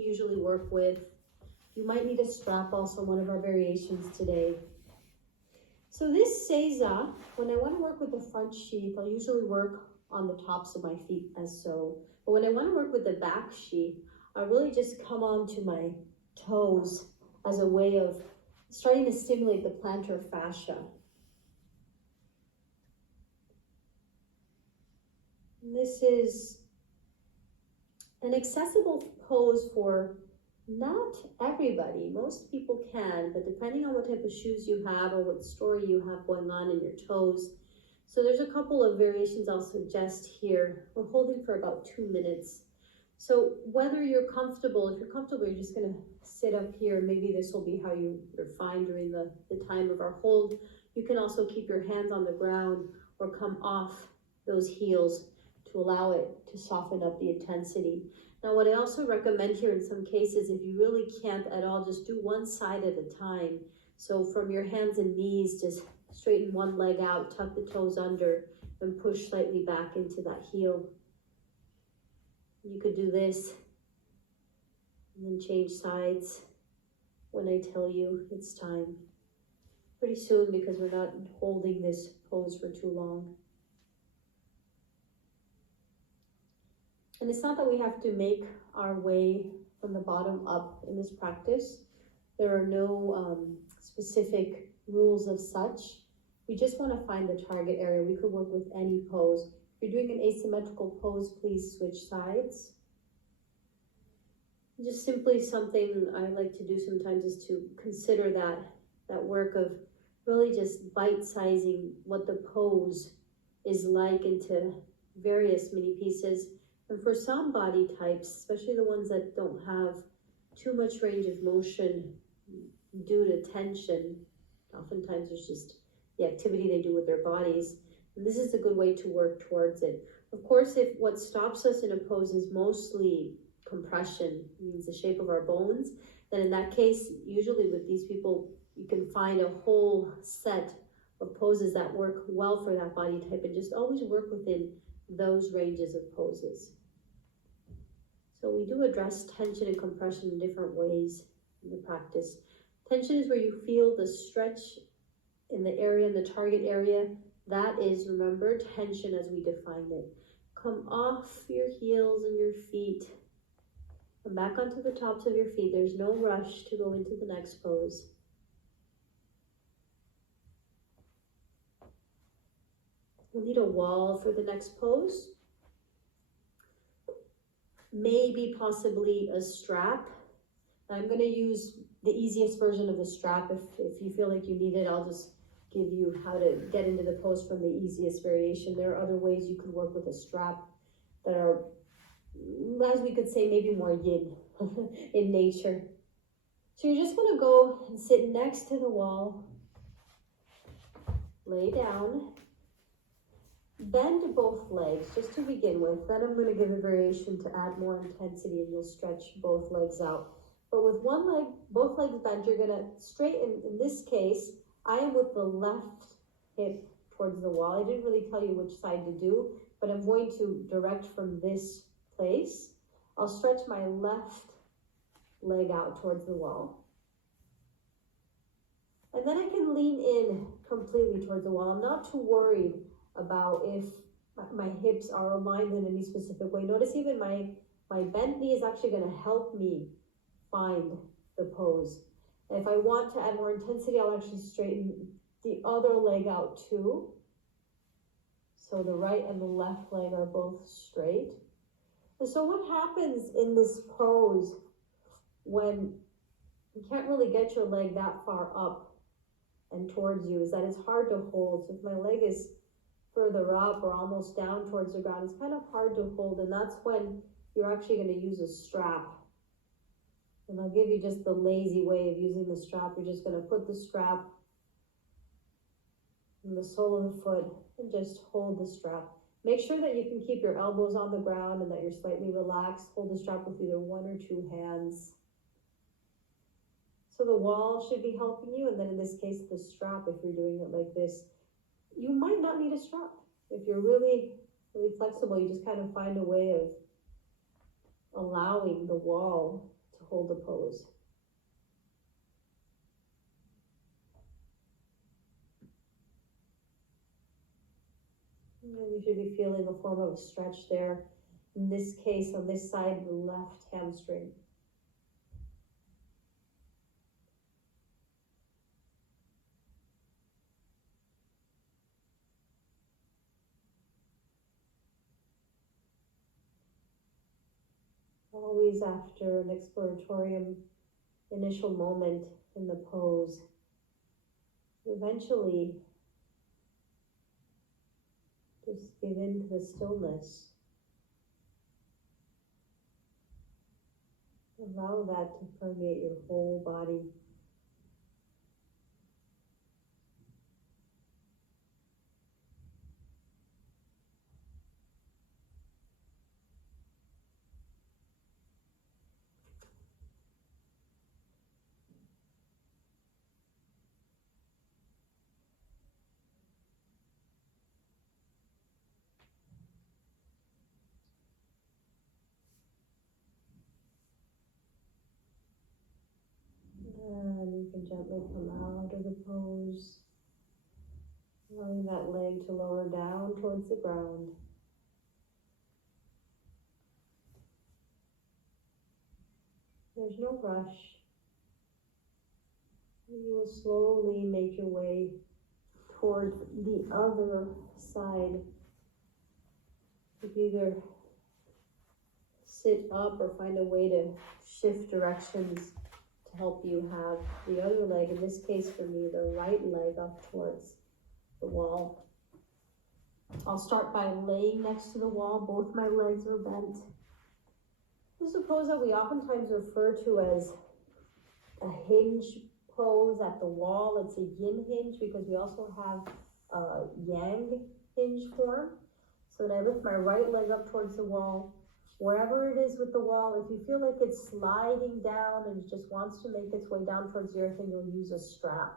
we usually work with. You might need a strap also, one of our variations today. So this seiza, when I want to work with the front sheath, I'll usually work on the tops of my feet as so. But when I want to work with the back sheath, I really just come onto my toes as a way of starting to stimulate the plantar fascia. And this is an accessible pose for not everybody. Most people can, but depending on what type of shoes you have or what story you have going on in your toes. So there's a couple of variations I'll suggest here. We're holding for about 2 minutes. So whether you're comfortable, if you're comfortable, you're just gonna sit up here. Maybe this will be how you're fine during the time of our hold. You can also keep your hands on the ground or come off those heels to allow it to soften up the intensity. Now, what I also recommend here in some cases, if you really can't at all, just do one side at a time. So from your hands and knees, just straighten one leg out, tuck the toes under, and push slightly back into that heel. You could do this, and then change sides when I tell you it's time. Pretty soon, because we're not holding this pose for too long. And it's not that we have to make our way from the bottom up in this practice. There are no specific rules of such. We just want to find the target area. We could work with any pose. If you're doing an asymmetrical pose, please switch sides. Just simply something I like to do sometimes is to consider that work of really just bite-sizing what the pose is like into various mini pieces. And for some body types, especially the ones that don't have too much range of motion due to tension, oftentimes there's just the activity they do with their bodies. And this is a good way to work towards it. Of course, if what stops us in a pose is mostly compression, means the shape of our bones, then in that case, usually with these people, you can find a whole set of poses that work well for that body type and just always work within those ranges of poses. So we do address tension and compression in different ways in the practice. Tension is where you feel the stretch in the area, in the target area. That is, remember, tension as we define it. Come off your heels and your feet. Come back onto the tops of your feet. There's no rush to go into the next pose. We'll need a wall for the next pose. Maybe possibly a strap. I'm going to use the easiest version of the strap. If you feel like you need it, I'll just give you how to get into the pose from the easiest variation. There are other ways you could work with a strap that are, as we could say, maybe more yin in nature. So you're just going to go and sit next to the wall. Lay down. Bend both legs just to begin with. Then I'm going to give a variation to add more intensity and you'll stretch both legs out. But with one leg, both legs bent, you're going to straighten. In this case, I am with the left hip towards the wall. I didn't really tell you which side to do, but I'm going to direct from this place. I'll stretch my left leg out towards the wall. And then I can lean in completely towards the wall. I'm not too worried about if my hips are aligned in any specific way. Notice even my bent knee is actually going to help me find the pose. And if I want to add more intensity, I'll actually straighten the other leg out too. So the right and the left leg are both straight. And so what happens in this pose when you can't really get your leg that far up and towards you is that it's hard to hold. So if my leg is further up or almost down towards the ground, it's kind of hard to hold, and that's when you're actually going to use a strap. And I'll give you just the lazy way of using the strap. You're just going to put the strap in the sole of the foot and just hold the strap. Make sure that you can keep your elbows on the ground and that you're slightly relaxed. Hold the strap with either one or two hands. So the wall should be helping you, and then in this case, the strap, if you're doing it like this. You might not need a strap. If you're really, really flexible, you just kind of find a way of allowing the wall hold the pose. And you should be feeling a form of a stretch there. In this case, on this side, the left hamstring. Always after an exploratorium initial moment in the pose, eventually just give in to the stillness. Allow that to permeate your whole body. And you can gently come out of the pose, allowing that leg to lower down towards the ground. There's no rush. You will slowly make your way toward the other side. You can either sit up or find a way to shift directions to help you have the other leg, in this case for me, the right leg up towards the wall. I'll start by laying next to the wall. Both my legs are bent. This is a pose that we oftentimes refer to as a hinge pose at the wall. It's a yin hinge because we also have a yang hinge form. So then I lift my right leg up towards the wall. Wherever it is with the wall, if you feel like it's sliding down and it just wants to make its way down towards the earth, then you'll use a strap.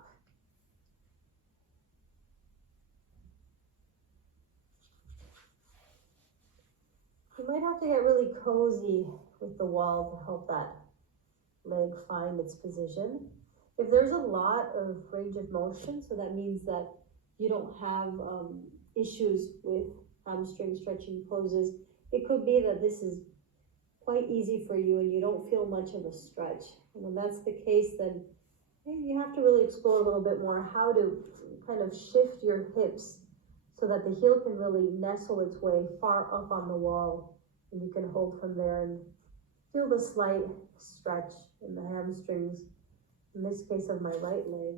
You might have to get really cozy with the wall to help that leg find its position. If there's a lot of range of motion, so that means that you don't have issues with hamstring stretching poses, it could be that this is quite easy for you and you don't feel much of a stretch. And when that's the case, then you have to really explore a little bit more how to kind of shift your hips so that the heel can really nestle its way far up on the wall, and you can hold from there and feel the slight stretch in the hamstrings, in this case of my right leg.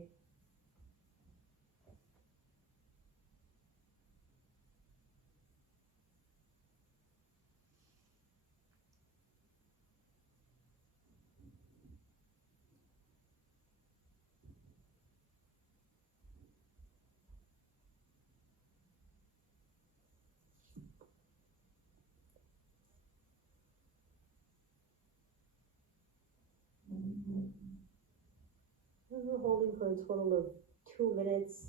And we're holding for a total of 2 minutes.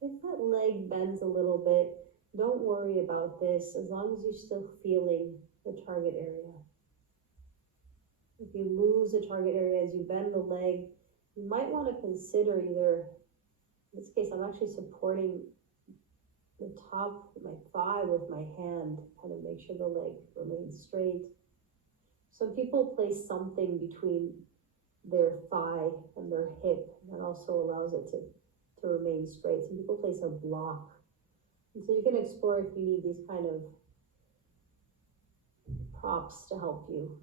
If that leg bends a little bit, don't worry about this as long as you're still feeling the target area. If you lose the target area as you bend the leg, you might want to consider either, in this case I'm actually supporting the top of my thigh with my hand, kind of make sure the leg remains straight. Some people place something between their thigh and their hip. That also allows it to remain straight. Some people place a block. And so you can explore if you need these kind of props to help you.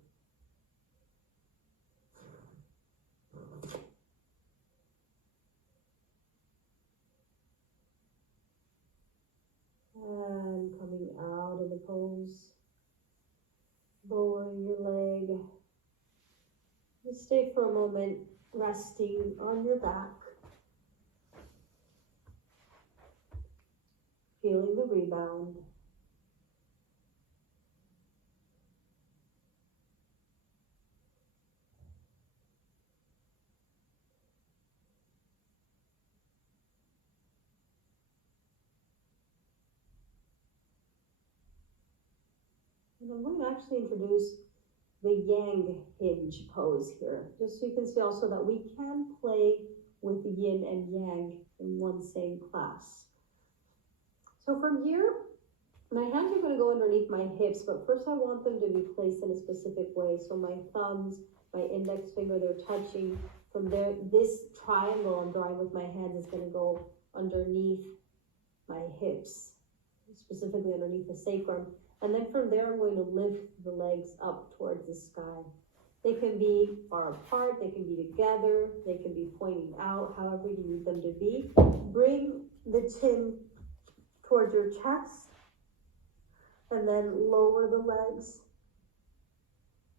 And coming out of the pose. Lowering your leg. You stay for a moment resting on your back. Feeling the rebound. And I'm going to actually introduce the Yang hinge pose here, just so you can see also that we can play with Yin and Yang in one same class. So from here, my hands are going to go underneath my hips, but first I want them to be placed in a specific way. So my thumbs, my index finger, they're touching. From there, this triangle I'm drawing with my hands is going to go underneath my hips, specifically underneath the sacrum. And then from there, I'm going to lift the legs up towards the sky. They can be far apart, they can be together, they can be pointing out, however you need them to be. Bring the chin towards your chest, and then lower the legs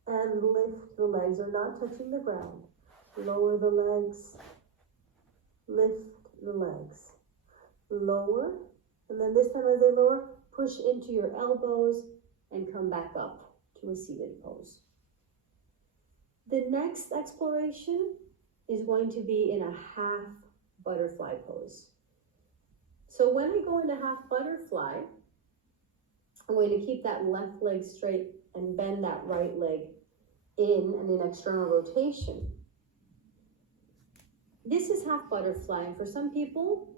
and lift the legs. They're not touching the ground. Lower the legs, lift the legs. Lower, and then this time as they lower, push into your elbows and come back up to a seated pose. The next exploration is going to be in a half butterfly pose. So when I go into half butterfly, I'm going to keep that left leg straight and bend that right leg in an external rotation. This is half butterfly, and for some people,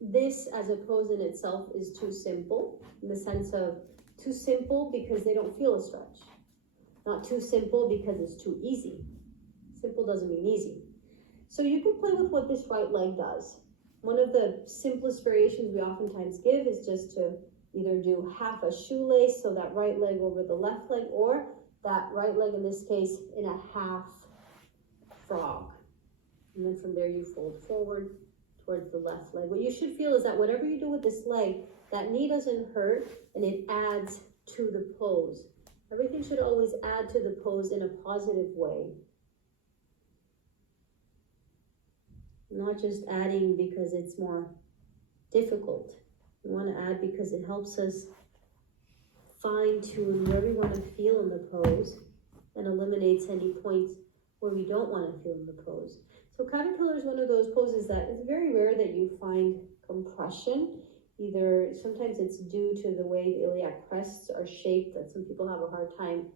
this as a pose in itself is too simple, in the sense of too simple because they don't feel a stretch. Not too simple because it's too easy. Simple doesn't mean easy. So you can play with what this right leg does. One of the simplest variations we oftentimes give is just to either do half a shoelace, so that right leg over the left leg, or that right leg in this case in a half frog. And then from there you fold forward towards the left leg. What you should feel is that whatever you do with this leg, that knee doesn't hurt and it adds to the pose. Everything should always add to the pose in a positive way. Not just adding because it's more difficult. We want to add because it helps us fine-tune where we want to feel in the pose and eliminates any points where we don't want to feel in the pose. So Caterpillar is one of those poses that it's very rare that you find compression. Either sometimes it's due to the way the iliac crests are shaped, that some people have a hard time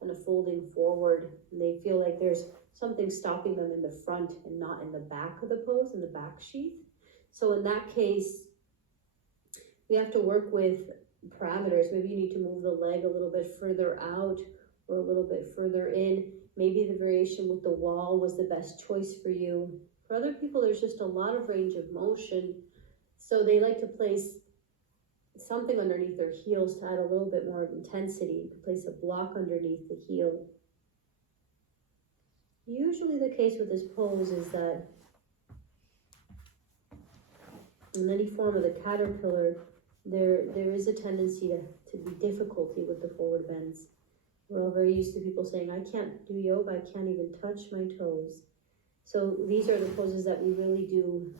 kind of folding forward, and they feel like there's something stopping them in the front and not in the back of the pose, in the back sheath. So in that case, we have to work with parameters. Maybe you need to move the leg a little bit further out or a little bit further in. Maybe the variation with the wall was the best choice for you. For other people, there's just a lot of range of motion. So they like to place something underneath their heels to add a little bit more intensity. You can place a block underneath the heel. Usually the case with this pose is that in any form of the caterpillar, there is a tendency to be difficulty with the forward bends. We're all very used to people saying, I can't do yoga, I can't even touch my toes. So these are the poses that we really do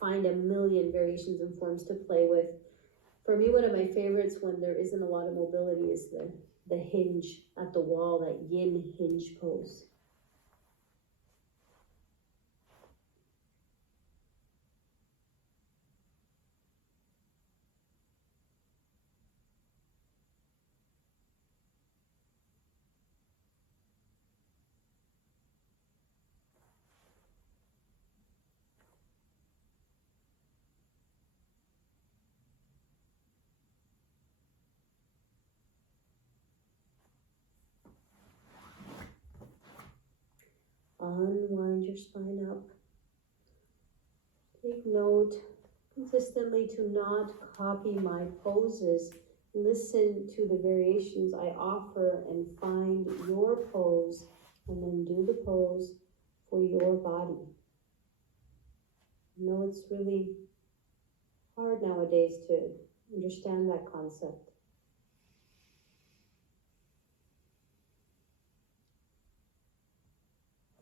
find a million variations and forms to play with. For me, one of my favorites when there isn't a lot of mobility is the hinge at the wall, that yin hinge pose. Unwind your spine up. Take note consistently to not copy my poses. Listen to the variations I offer and find your pose, and then do the pose for your body. I know it's really hard nowadays to understand that concept.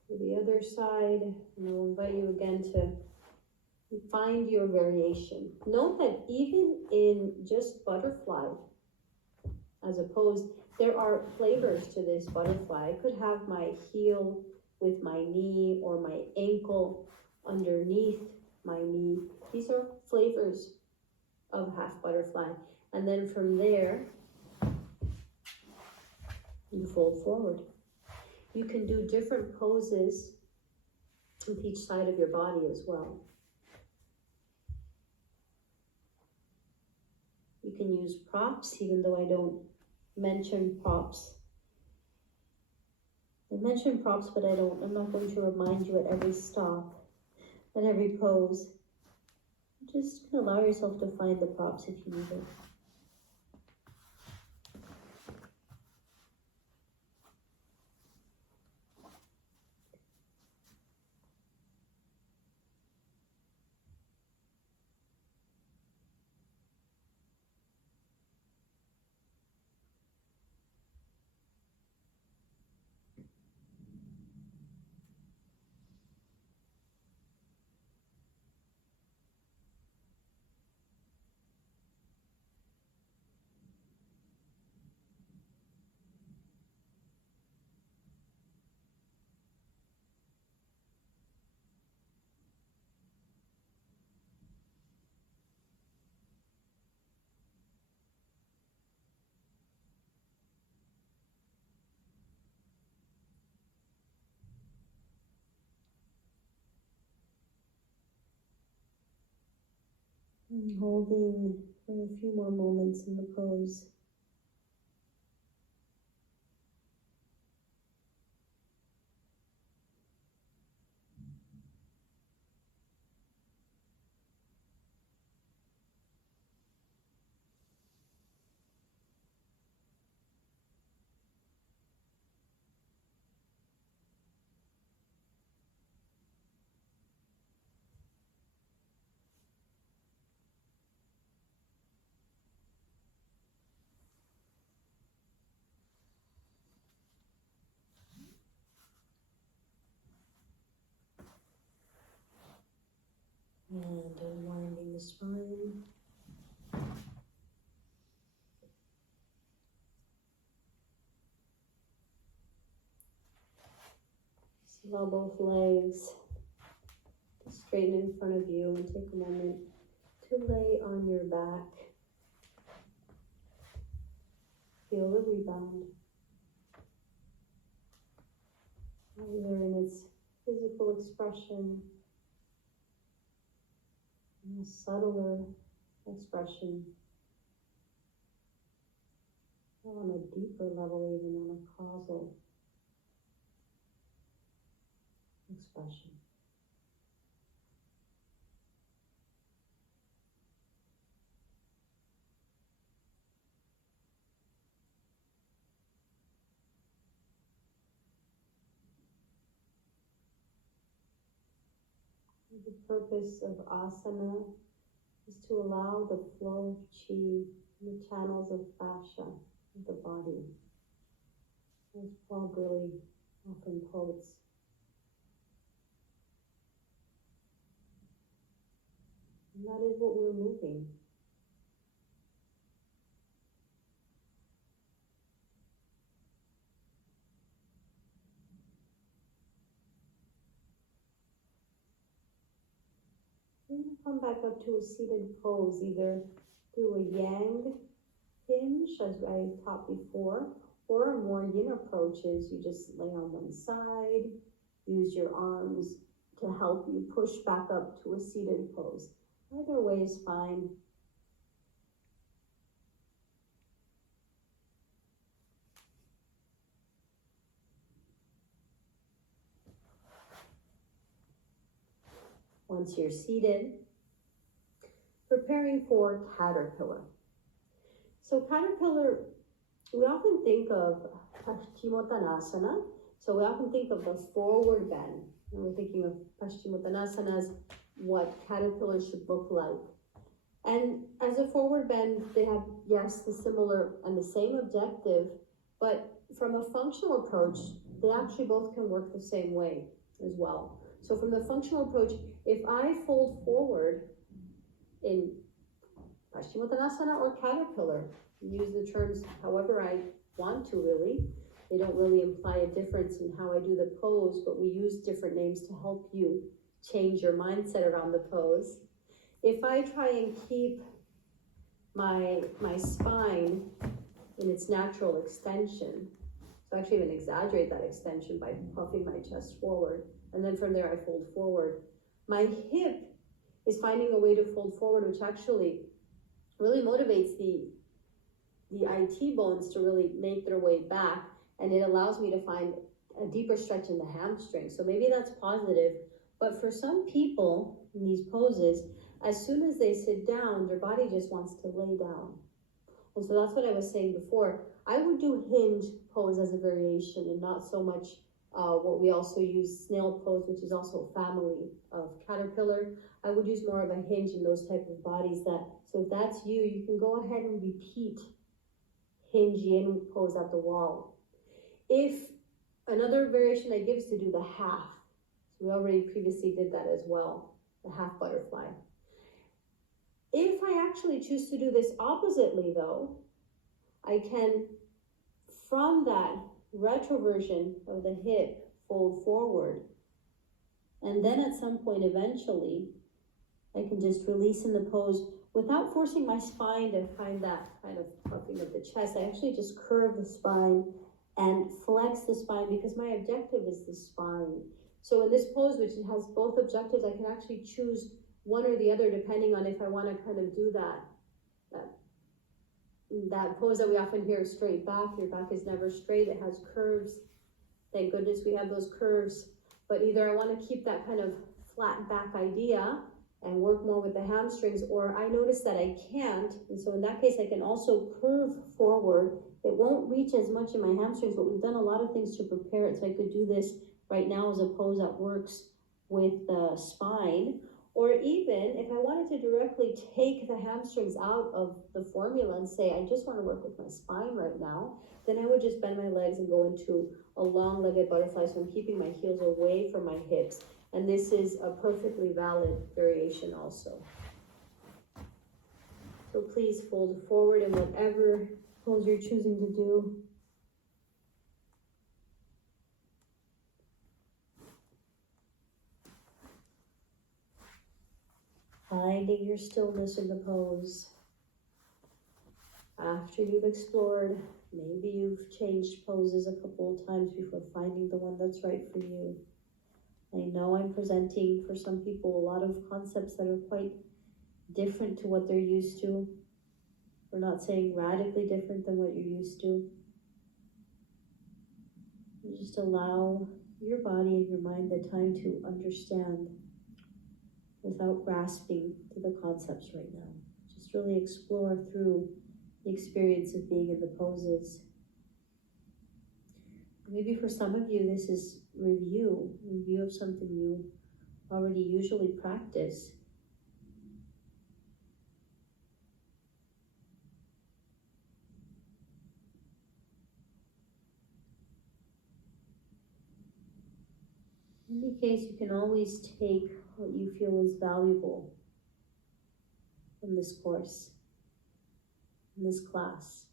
To the other side, and I'll invite you again to find your variation. Note that even in just butterfly, as opposed, there are flavors to this butterfly. I could have my heel with my knee or my ankle underneath my knee. These are flavors of half butterfly. And then from there, You fold forward. You can do different poses with each side of your body as well. You can use props, even though I don't mention props. I mention props, but I'm not going to remind you at every stop, at every pose. Just allow yourself to find the props if you need it. And holding for a few more moments in the pose. And unwinding the spine. Just allow both legs to straighten in front of you and take a moment to lay on your back. Feel the rebound, either in its physical expression, in a subtler expression, or on a deeper level, even on a causal expression. The purpose of asana is to allow the flow of chi, the channels of fascia of the body, as Paul really often quotes. And that is what we're moving. Then come back up to a seated pose, either through a yang hinge, as I taught before, or a more yin approach is you just lay on one side, use your arms to help you push back up to a seated pose. Either way is fine. Once you're seated, preparing for caterpillar. So caterpillar, we often think of Paschimottanasana. So we often think of the forward bend. And we're thinking of Paschimottanasana as what caterpillar should look like. And as a forward bend, they have, yes, the similar and the same objective, but from a functional approach, they actually both can work the same way as well. So from the functional approach, if I fold forward in Paschimottanasana or caterpillar, use the terms however I want to really. They don't really imply a difference in how I do the pose, but we use different names to help you change your mindset around the pose. If I try and keep my spine in its natural extension, So I actually even exaggerate that extension by puffing my chest forward. And then from there I fold forward. My hip is finding a way to fold forward, which actually really motivates the IT bones to really make their way back. And it allows me to find a deeper stretch in the hamstring. So maybe that's positive. But for some people in these poses, as soon as they sit down, their body just wants to lay down. And so that's what I was saying before. I would do hinge pose as a variation and not so much what we also use, snail pose, which is also a family of caterpillar. I would use more of a hinge in those type of bodies. So if that's you, you can go ahead and repeat hinge yin pose at the wall. If another variation I give is to do the half. So we already previously did that as well, the half butterfly. If I actually choose to do this oppositely though, I can, from that retroversion of the hip, fold forward. And then at some point eventually, I can just release in the pose without forcing my spine to find that kind of puffing of the chest. I actually just curve the spine and flex the spine because my objective is the spine. So in this pose, which has both objectives, I can actually choose one or the other depending on if I want to kind of do that pose that we often hear, straight back. Your back is never straight, it has curves. Thank goodness we have those curves. But either I want to keep that kind of flat back idea and work more with the hamstrings, or I notice that I can't, and so in that case I can also curve forward. It won't reach as much in my hamstrings, but we've done a lot of things to prepare it, so I could do this right now as a pose that works with the spine. Or even if I wanted to directly take the hamstrings out of the formula and say, I just want to work with my spine right now, then I would just bend my legs and go into a long-legged butterfly. So I'm keeping my heels away from my hips. And this is a perfectly valid variation also. So please fold forward in whatever pose you're choosing to do. Finding your stillness in the pose. After you've explored, maybe you've changed poses a couple of times before finding the one that's right for you. I know I'm presenting for some people a lot of concepts that are quite different to what they're used to. We're not saying radically different than what you're used to. You just allow your body and your mind the time to understand without grasping to the concepts right now. Just really explore through the experience of being in the poses. Maybe for some of you, this is review of something you already usually practice. In any case, you can always take what you feel is valuable from this course, in this class.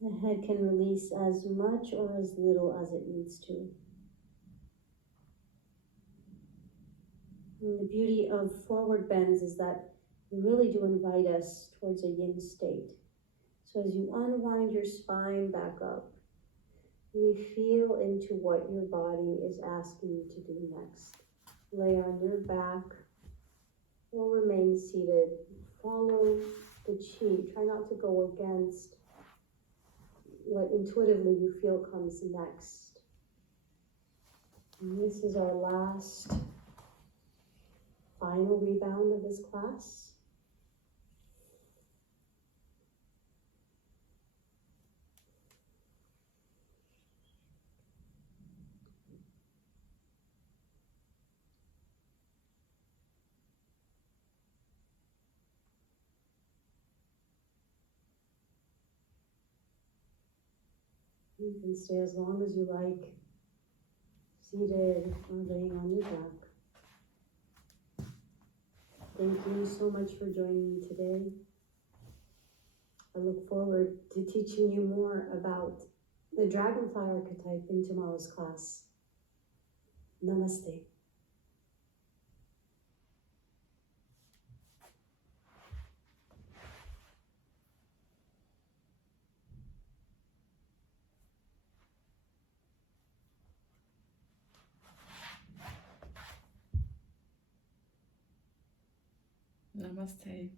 The head can release as much or as little as it needs to. And the beauty of forward bends is that they really do invite us towards a yin state. So as you unwind your spine back up, really feel into what your body is asking you to do next. Lay on your back or remain seated. Follow the chi. Try not to go against what intuitively you feel comes next. And this is our last final rebound of this class. You can stay as long as you like. seated or laying on your back. Thank you so much for joining me today. I look forward to teaching you more about the dragonfly archetype in tomorrow's class. Namaste. Namaste.